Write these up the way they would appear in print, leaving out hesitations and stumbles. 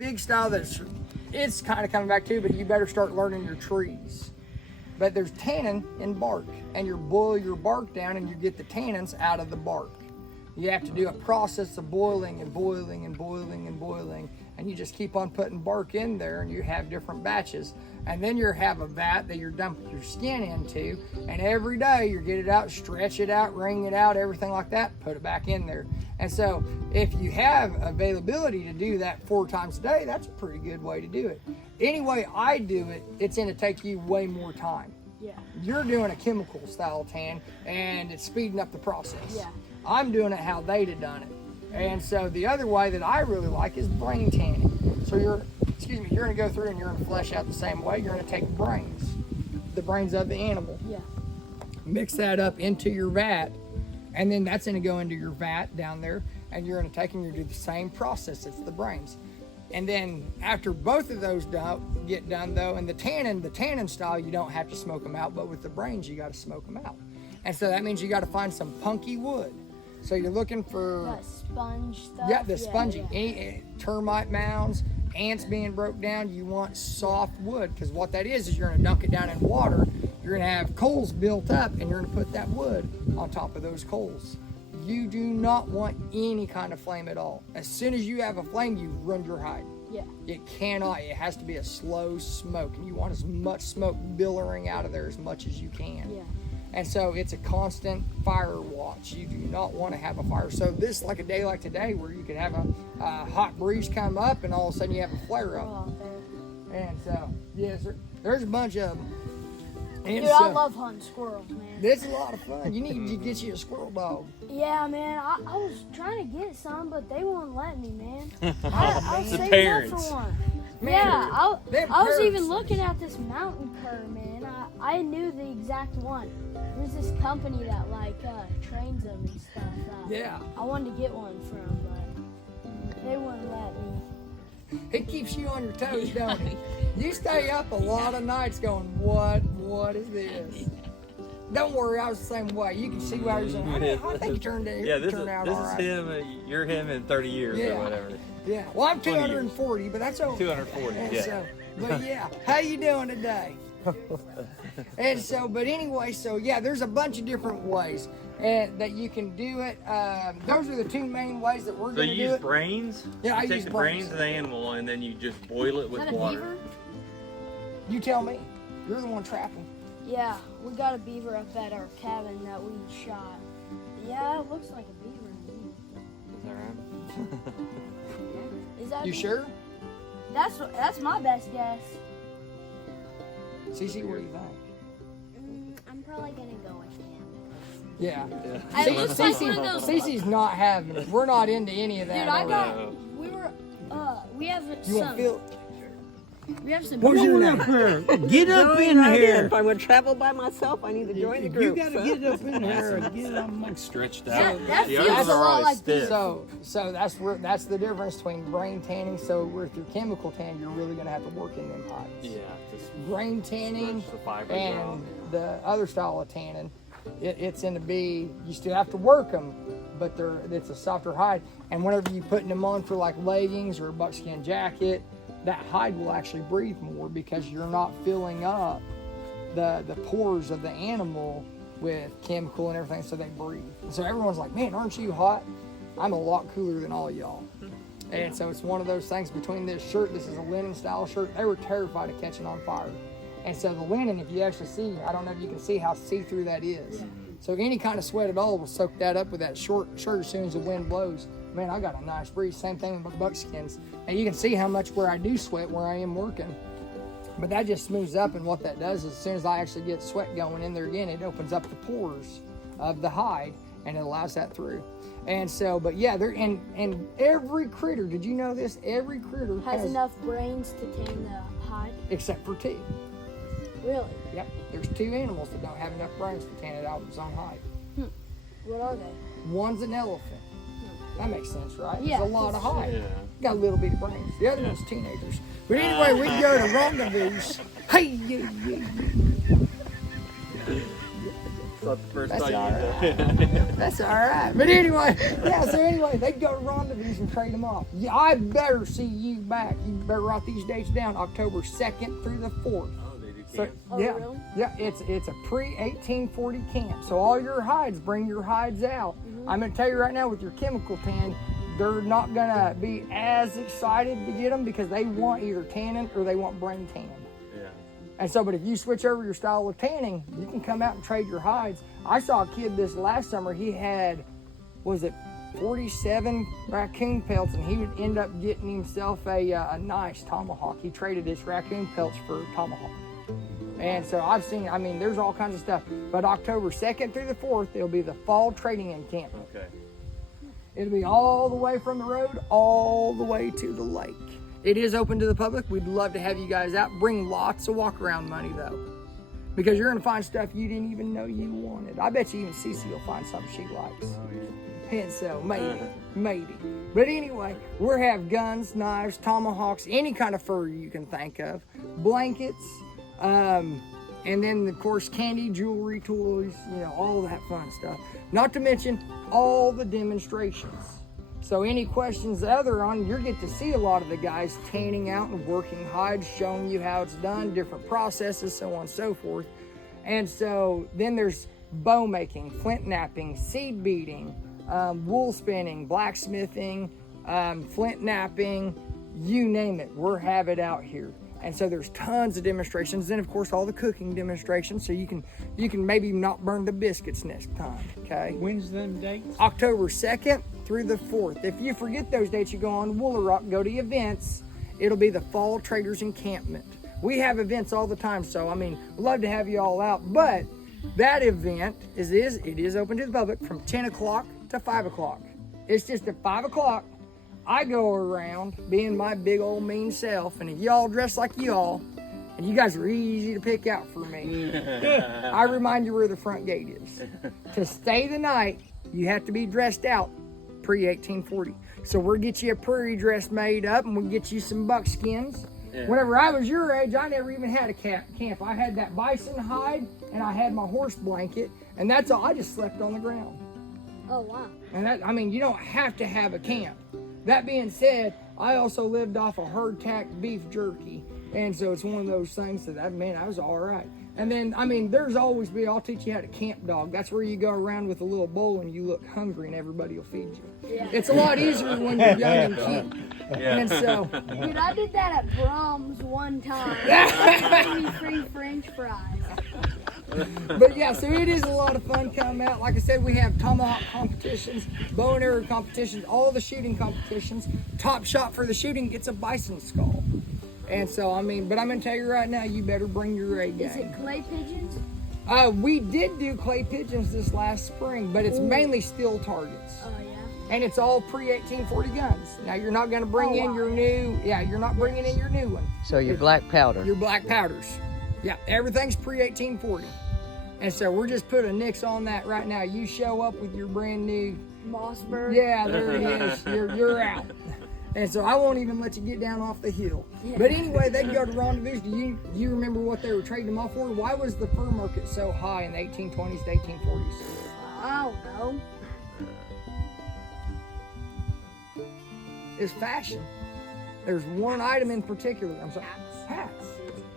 Big style it's kind of coming back too, but you better start learning your trees. But there's tannin in bark, and you boil your bark down and you get the tannins out of the bark. You have to do a process of boiling and boiling and boiling and boiling, and you just keep on putting bark in there, and you have different batches. And then you have a vat that you're dumping your skin into, and every day you get it out, stretch it out, wring it out, everything like that, put it back in there. And so if you have availability to do that 4 times a day, that's a pretty good way to do it. Any way I do it, it's going to take you way more time. Yeah. You're doing a chemical style tan, and it's speeding up the process. Yeah. I'm doing it how they'd have done it. And so the other way that I really like is brain tanning. So you're going to go through and you're going to flesh out the same way. You're going to take the brains of the animal. Yeah. Mix that up into your vat, and then that's going to go into your vat down there, and you're going to take and you do the same process. It's the brains. And then after both of those get done though, and the tannin style, you don't have to smoke them out, but with the brains, you got to smoke them out. And so that means you got to find some punky wood. So you're looking for that sponge stuff. Yeah, the spongy termite mounds, ants being broke down. You want soft wood, because what that is you're going to dunk it down in water. You're going to have coals built up, and you're going to put that wood on top of those coals. You do not want any kind of flame at all. As soon as you have a flame, you ruin your hide. Yeah. It has to be a slow smoke, and you want as much smoke billowing out of there as much as you can. Yeah. And so it's a constant fire watch. You do not want to have a fire. So this, like a day like today, where you could have a hot breeze come up, and all of a sudden you have a flare up. And so, yes, there's a bunch of them. And dude, I love hunting squirrels, man. It's a lot of fun. You need to get you a squirrel dog. Yeah, man. I was trying to get some, but they won't let me, man. I was saving parents. up for one. Man, yeah, I was even parents. looking at this mountain cur, man. I knew the exact one. There's this company that trains them and stuff. Yeah. I wanted to get one from, but they wouldn't let me. It keeps you on your toes, don't it? You stay up a lot of nights going, what is this? Don't worry, I was the same way. You can see why you're saying, I think you turned out all right. This is him, you're him in 30 years or whatever. Yeah, well, I'm 240, but that's okay. 240, and yeah. So, but yeah, how you doing today? And so, but anyway, so yeah, there's a bunch of different ways that you can do it. Those are the 2 main ways that we're going to do it. So you use brains? Yeah, I you use take the brains. brains of the animal and then you just boil it with water. Beaver? You tell me. You're the one trapping. Yeah, we got a beaver up at our cabin that we shot. Yeah, it looks like a beaver to me. Is that right? Is that You sure? That's my best guess. Cece, what do you think? I'm probably gonna go with him. Yeah. It looks like one of those. Cece's not having it. We're not into any of that. Dude, we have You want some. to feel? We have some. What's your name? Get up in here. If I'm going to travel by myself, I need to join the You group. got to get up in here and get on my. Stretched That- out. that the feels others a are lot always like stiff. So that's the difference between brain tanning. So with your chemical tan, you're really gonna have to work in them hides. Yeah, just Brain tanning stretch the fibers and out. the other style of tanning, it's gonna be, you still have to work them, but it's a softer hide. And whenever you putting them on for like leggings or a buckskin jacket, that hide will actually breathe more because you're not filling up the pores of the animal with chemical and everything, so they breathe. So everyone's like, man, aren't you hot? I'm a lot cooler than all y'all. And so it's one of those things. Between this shirt, this is a linen style shirt, they were terrified of catching on fire. And so the linen, if you actually see, I don't know if you can see how see-through that is. So any kind of sweat at all will soak that up with that short shirt as soon as the wind blows. Man, I got a nice breeze. Same thing with buckskins. And you can see how much where I do sweat where I am working. But that just smooths up, and what that does is as soon as I actually get sweat going in there again, it opens up the pores of the hide, and it allows that through. And so, but yeah, and every critter, did you know this? Every critter Has enough brains to tan the hide. except for 2. Really? Yep, there's 2 animals that don't have enough brains to tan it out of its own hide. What are they? One's an elephant. That makes sense, right? Yeah, There's a lot of hide. Yeah. Got a little bit of brains. The other one's teenagers. But anyway, we go to rendezvous. Hey, you. It's not the first That's time all you did it. That's all right. But anyway, yeah, so anyway, they go to rendezvous and trade them off. Yeah, I better see you back. You better write these dates down, October 2nd through the 4th. Oh, they do So, camps. Oh, yeah, really? yeah, it's a pre-1840 camp. So all your hides, bring your hides out. I'm gonna tell you right now, with your chemical tan, they're not gonna be as excited to get them because they want either tanning or they want brain tan. Yeah. And so, but if you switch over your style of tanning, you can come out and trade your hides. I saw a kid this last summer. He had, was it 47 raccoon pelts, and he would end up getting himself a nice tomahawk. He traded his raccoon pelts for tomahawk. And so I've seen, I mean, there's all kinds of stuff. But October 2nd through the 4th, it'll be the fall trading encampment. Okay. It'll be all the way from the road, all the way to the lake. It is open to the public. We'd love to have you guys out. Bring lots of walk around money though, because you're gonna find stuff you didn't even know you wanted. I bet you even Cece will find something she likes. Oh, yeah. And so maybe. But anyway, we'll have guns, knives, tomahawks, any kind of fur you can think of, blankets, and then of course candy, jewelry, toys, all that fun stuff. Not to mention all the demonstrations. So any questions other on, you'll get to see a lot of the guys tanning out and working hides, showing you how it's done, different processes, so on and so forth. And so then there's bow making, flint knapping, seed beating, wool spinning, blacksmithing, flint knapping, you name it, we'll have it out here. And so there's tons of demonstrations, and of course all the cooking demonstrations, so you can maybe not burn the biscuits next time, okay? When's them dates? October 2nd through the 4th. If you forget those dates, you go on Woolaroc, go to events. It'll be the Fall Traders Encampment. We have events all the time, so I mean, we'd love to have you all out. But that event it is open to the public from 10 o'clock to 5 o'clock. It's just at 5 o'clock. I go around being my big old mean self, and if y'all dress like y'all, and you guys are easy to pick out for me, I remind you where the front gate is. To stay the night, you have to be dressed out pre-1840. So we'll get you a prairie dress made up, and we'll get you some buckskins. Yeah. Whenever I was your age, I never even had a camp. I had that bison hide, and I had my horse blanket, and that's all. I just slept on the ground. Oh, wow. And that, I mean, you don't have to have a camp. That being said, I also lived off of hardtack beef jerky. And so it's one of those things that, I was all right. And then, I mean, I'll teach you how to camp dog. That's where you go around with a little bowl and you look hungry and everybody will feed you. Yeah. It's a lot easier when you're young and cute. Yeah. And so, Dude, I did that at Brahms one time. Gave me free French fries. but yeah, so it is a lot of fun coming out. Like I said, we have tomahawk competitions, bow and arrow competitions, all the shooting competitions. Top shot for the shooting gets a bison skull. And so, I mean, but I'm going to tell you right now, you better bring your A game. Is it clay pigeons? We did do clay pigeons this last spring, but it's mainly steel targets. Oh, yeah. And it's all pre-1840 guns. Now, you're not going to bring in your you're not bringing in your new one. So your black powder. Your black powders. Yeah, everything's pre-1840. And so we're just putting a nix on that right now. You show up with your brand new, Mossberg. yeah, there it is. You're out. And so I won't even let you get down off the hill. But anyway, they go to rendezvous. Do you remember what they were trading them off for? Why was the fur market so high in the 1820s to 1840s? I don't know. It's fashion. There's one item in particular. I'm sorry. Hats.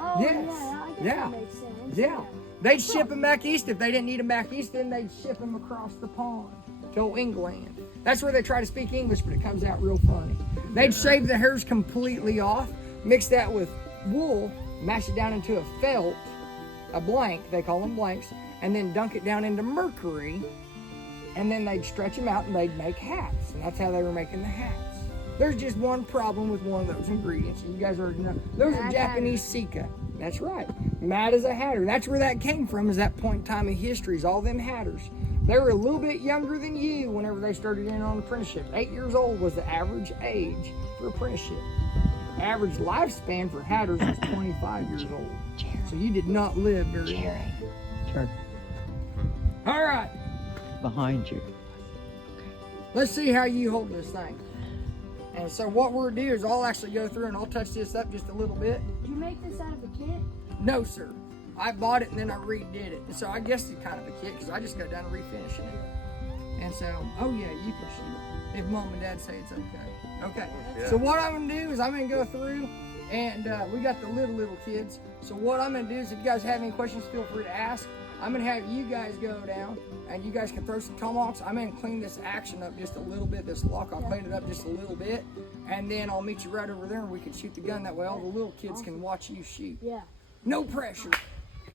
Oh, Yes. yeah, I guess Yeah. that makes sense. Yeah. They'd ship them back east. If they didn't need them back east, then they'd ship them across the pond to England. That's where they try to speak English, but it comes out real funny. They'd shave the hairs completely off, mix that with wool, mash it down into a felt, a blank, they call them blanks, and then dunk it down into mercury, and then they'd stretch them out and they'd make hats. And that's how they were making the hats. There's just one problem with one of those ingredients. You guys already know. There's a Mad Japanese Sika. That's right. Mad as a hatter. That's where that came from, is that point in time of history, is all them hatters. They were a little bit younger than you whenever they started in on apprenticeship. 8 years old was the average age for apprenticeship. Average lifespan for hatters was 25 years old. So you did not live very long. Turn All right, behind you. let's see how you hold this thing. And so what we'll do is I'll actually go through and I'll touch this up just a little bit. Did you make this out of a kit? No, sir. I bought it and then I redid it. And so I guess it's kind of a kit because I just got done refinishing it. And so, oh yeah, you can shoot if mom and dad say it's okay. Okay. Yeah. So what I'm gonna do is I'm gonna go through, and we got the little kids. So what I'm gonna do is if you guys have any questions, feel free to ask. I'm gonna have you guys go down, and you guys can throw some tomahawks. I'm gonna clean this action up just a little bit. This lock, I'll clean it up just a little bit, and then I'll meet you right over there, and we can shoot the gun. That way, all the little kids can watch you shoot. Yeah. No pressure.